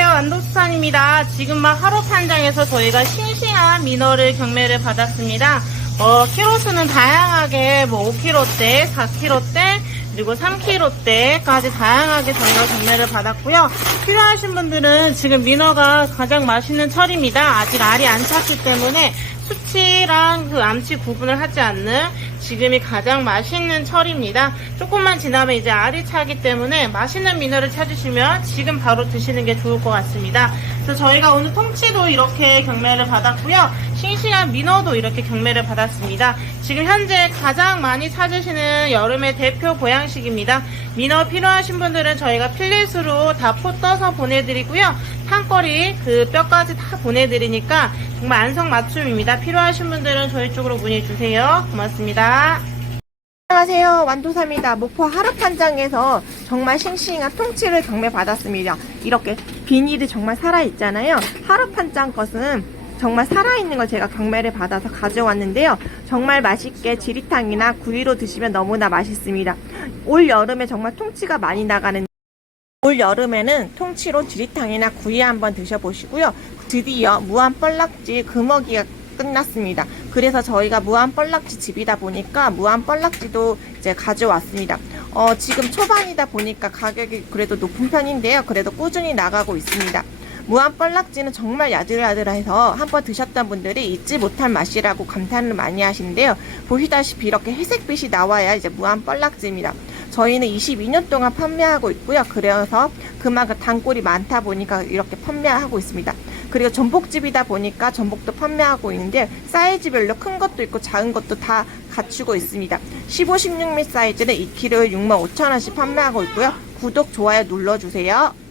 완도수산입니다. 지금 막 하루 판장에서 저희가 싱싱한 민어를 경매를 받았습니다. 어, 키로수는 다양하게 뭐 5kg대, 4kg대, 그리고 3kg대까지 다양하게 저희가 경매를 받았고요. 필요하신 분들은 지금 민어가 가장 맛있는 철입니다. 아직 알이 안 찼기 때문에 수치랑 그 암치 구분을 하지 않는 지금이 가장 맛있는 철입니다. 조금만 지나면 이제 알이 차기 때문에 맛있는 민어를 찾으시면 지금 바로 드시는 게 좋을 것 같습니다. 그래서 저희가 오늘 통치도 이렇게 경매를 받았고요. 싱싱한 민어도 이렇게 경매를 받았습니다. 지금 현재 가장 많이 찾으시는 여름의 대표 보양식입니다. 민어 필요하신 분들은 저희가 필렛으로 다 포 떠서 보내드리고요. 탕거리 그 뼈까지 다 보내드리니까 정말 안성맞춤입니다. 필요하신 분들은 저희 쪽으로 문의 주세요. 고맙습니다. 안녕하세요. 완도삼이다. 목포 하루판장에서 정말 싱싱한 통치를 경매 받았습니다. 이렇게 비닐이 정말 살아있잖아요. 하루판장 것은 정말 살아있는 걸 제가 경매를 받아서 가져왔는데요. 정말 맛있게 지리탕이나 구이로 드시면 너무나 맛있습니다. 올 여름에 정말 통치가 많이 나가는 올 여름에는 통치로 지리탕이나 구이 한번 드셔보시고요. 드디어 무한 뻘락지 금어기가 끝났습니다. 그래서 저희가 무한 뻘락지 집이다 보니까 무한 뻘락지도 이제 가져왔습니다. 어, 지금 초반이다 보니까 가격이 그래도 높은 편인데요. 그래도 꾸준히 나가고 있습니다. 무한 뻘락지는 정말 야들야들해서 한번 드셨던 분들이 잊지 못할 맛이라고 감탄을 많이 하시는데요. 보시다시피 이렇게 회색빛이 나와야 이제 무한 뻘락지입니다. 저희는 22년 동안 판매하고 있고요. 그래서 그만큼 단골이 많다 보니까 이렇게 판매하고 있습니다. 그리고 전복집이다 보니까 전복도 판매하고 있는데 사이즈별로 큰 것도 있고 작은 것도 다 갖추고 있습니다. 15, 16mm 사이즈는 2kg에 65,000원씩 판매하고 있고요. 구독, 좋아요 눌러주세요.